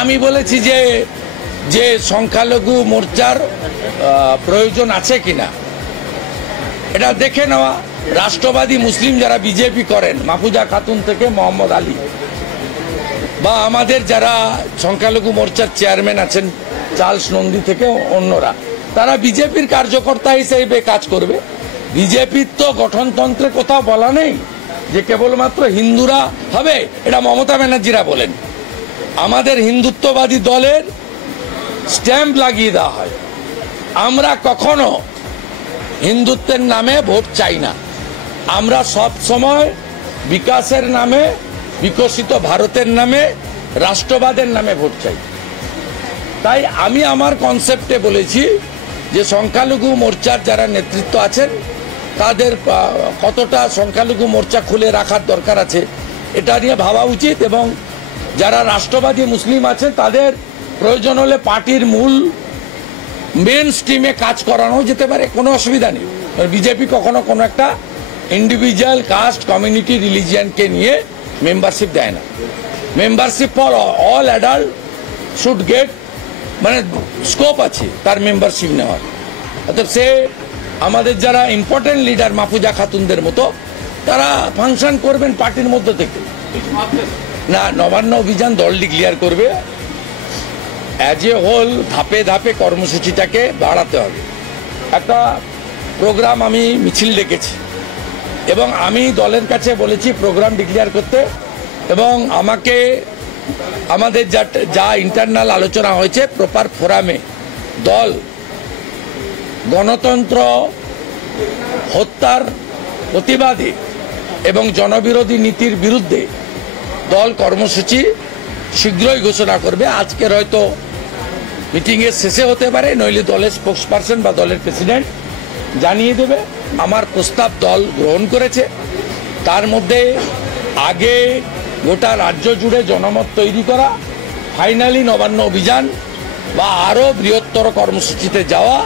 আমি বলেছি যে যে সংখ্যালঘু মোর্চার প্রয়োজন আছে কিনা এটা দেখে নেওয়া। রাষ্ট্রবাদী মুসলিম যারা বিজেপি করেন, মাহফুজা খাতুন থেকে মোহাম্মদ আলী, বা আমাদের যারা সংখ্যালঘু মোর্চার চেয়ারম্যান আছেন চার্লস নন্দী থেকে অন্যরা, তারা বিজেপির কার্যকর্তা হিসেবে কাজ করবে। বিজেপির তো গঠনতন্ত্রে কোথাও বলা নেই যে কেবলমাত্র হিন্দুরা হবে, এটা মমতা ব্যানার্জিরা বলেন। আমাদের হিন্দুত্ববাদী দলের স্ট্যাম্প লাগিয়ে দেওয়া হয়। আমরা কখনো হিন্দুত্বের নামে ভোট চাই না। আমরা সব সময় বিকাশের নামে, বিকশিত ভারতের নামে, রাষ্ট্রবাদের নামে ভোট চাই। তাই আমি আমার কনসেপ্টে বলেছি যে সংখ্যালঘু মোর্চার যারা নেতৃত্ব আছেন তাদের কতটা সংখ্যালঘু মোর্চা খুলে রাখার দরকার আছে এটা নিয়ে ভাবা উচিত, এবং যারা রাষ্ট্রবাদী মুসলিম আছেন তাদের প্রয়োজন হলে পার্টির মূল মেন স্ট্রিমে কাজ করানো যেতে পারে, কোনো অসুবিধা নেই। বিজেপি কখনো কোনো একটা ইন্ডিভিজুয়াল কাস্ট, কমিউনিটি, রিলিজিয়ানকে নিয়ে মেম্বারশিপ দেয় না। Membership for all adult should get, মানে স্কোপ আছে তার মেম্বারশিপ নেওয়ার। অর্থাৎ সে আমাদের যারা ইম্পর্টেন্ট লিডার মাহফুজা খাতুনদের মতো তারা ফাংশন করবেন পার্টির মধ্য থেকে না। নবান্ন অভিযান দল ডিক্লেয়ার করবে, অ্যাজ এ হোল ধাপে ধাপে কর্মসূচিটাকে বাড়াতে হবে। একটা প্রোগ্রাম আমি মিছিল ডেকেছি এবং আমি দলের কাছে বলেছি প্রোগ্রাম ডিক্লেয়ার করতে, এবং আমাকে আমাদের যা ইন্টারনাল আলোচনা হয়েছে প্রপার ফোরামে দল গণতন্ত্র হত্যার প্রতিবাদে এবং জনবিরোধী নীতির বিরুদ্ধে দল কর্মসূচি শীঘ্রই ঘোষণা করবে। আজকের হয়তো মিটিংয়ের শেষে হতে পারে, নইলে দলের স্পোক্সপারসন বা দলের প্রেসিডেন্ট জানিয়ে দেবে। আমার প্রস্তাব দল গ্রহণ করেছে। তার মধ্যে আগে গোটা রাজ্য জুড়ে জনমত তৈরি করা, ফাইনালি নবান্ন অভিযান বা আরও বৃহত্তর কর্মসূচিতে যাওয়া,